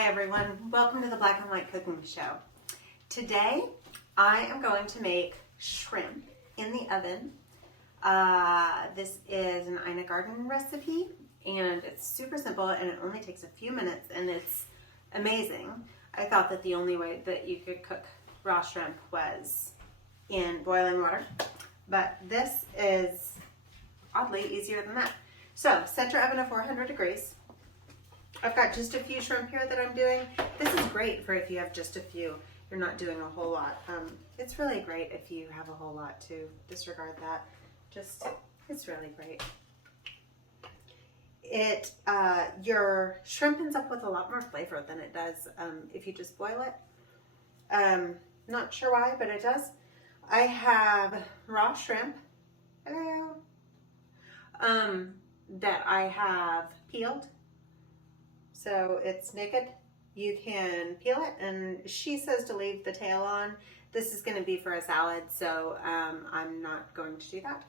Hi everyone, welcome to the Black and White Cooking Show. Today I am going to make shrimp in the oven. This is an Garten recipe and it's super simple and it only takes a few minutes and it's amazing. I thought that the only way that you could cook raw shrimp was in boiling water, but this is oddly easier than that. So set your oven to 400 degrees. I've got just a few shrimp here that I'm doing. This is great for if you have just a few. You're not doing a whole lot. It's really great if you have a whole lot too. Disregard that. It's really great. Your shrimp ends up with a lot more flavor than it does if you just boil it. Not sure why, but it does. I have raw shrimp. Hello. That I have peeled. So it's naked. You can peel it, and she says to leave the tail on. This is going to be for a salad, so I'm not going to do that.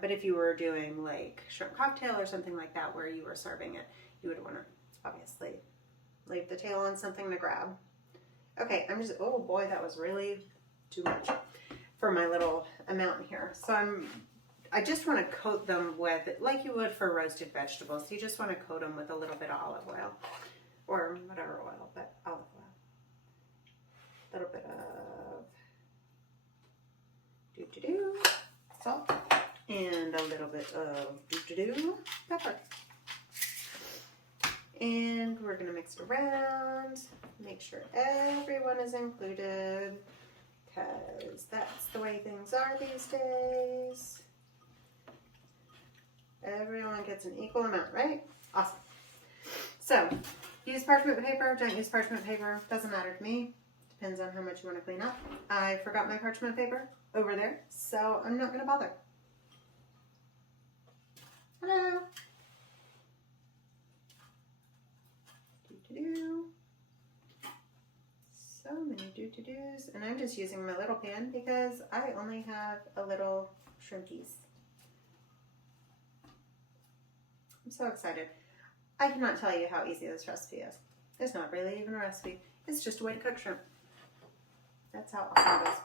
But if you were doing like shrimp cocktail or something like that where you were serving it, you would want to obviously leave the tail on, something to grab. Okay, oh boy, that was really too much for my little amount here. So I just want to coat them with, like you would for roasted vegetables, you just want to coat them with a little bit of olive oil, or whatever oil, but olive oil. A little bit of salt, and a little bit of pepper. And we're going to mix it around, make sure everyone is included, because that's the way things are these days. Everyone gets an equal amount, right? Awesome. So, use parchment paper, don't use parchment paper, doesn't matter to me. Depends on how much you want to clean up. I forgot my parchment paper over there, so I'm not going to bother. Hello. Do-do-do. So many do-to-dos. And I'm just using my little pan because I only have a little shrimp piece. I'm so excited. I cannot tell you how easy this recipe is. It's not really even a recipe. It's just a way to cook shrimp. That's how awesome it is.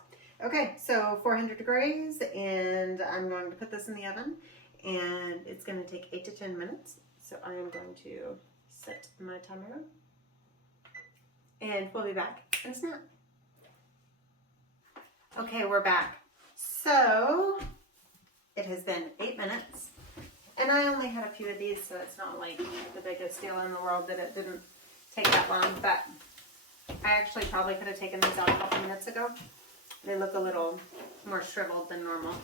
Okay, so 400 degrees, and I'm going to put this in the oven, and it's going to take 8 to 10 minutes. So I am going to set my timer, and we'll be back in a snap. Okay, we're back. So it has been 8 minutes. And I only had a few of these, so it's not like the biggest deal in the world that it didn't take that long. But I actually probably could have taken these out a couple minutes ago. They look a little more shriveled than normal.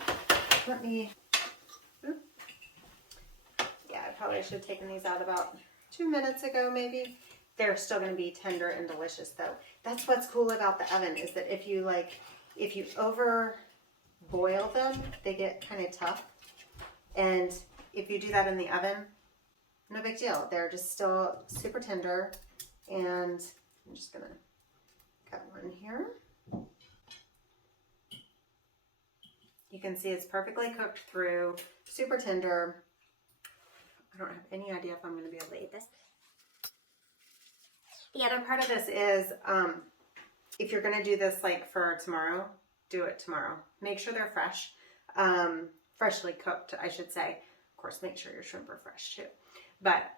Yeah, I probably should have taken these out about 2 minutes ago, maybe. They're still going to be tender and delicious, though. That's what's cool about the oven, is that if you over boil them, they get kind of tough. And if you do that in the oven, no big deal. They're just still super tender. And I'm just going to cut one here. You can see it's perfectly cooked through, super tender. I don't have any idea if I'm going to be able to eat this. The other part of this is, if you're going to do this like for tomorrow, do it tomorrow. Make sure they're fresh, freshly cooked, I should say. Of course, make sure your shrimp are fresh too. But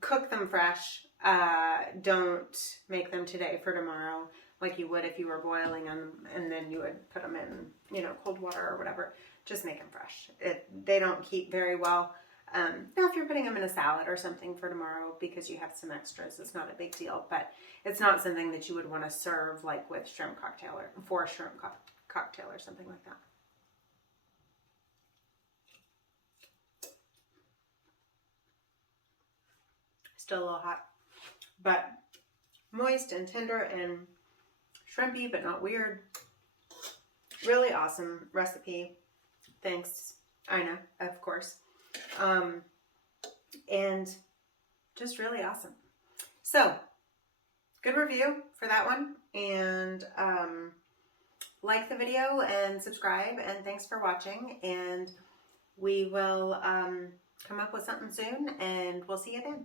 cook them fresh. Don't make them today for tomorrow like you would if you were boiling them and then you would put them in, cold water or whatever. Just make them fresh. They don't keep very well. Now, if you're putting them in a salad or something for tomorrow because you have some extras, it's not a big deal. But it's not something that you would want to serve like with shrimp cocktail or for shrimp cocktail or something like that. Still a little hot, but moist and tender and shrimpy, but not weird. Really awesome recipe. Thanks, Ina, of course. And just really awesome. So, good review for that one. And like the video and subscribe. And thanks for watching. And we will come up with something soon, and we'll see you then.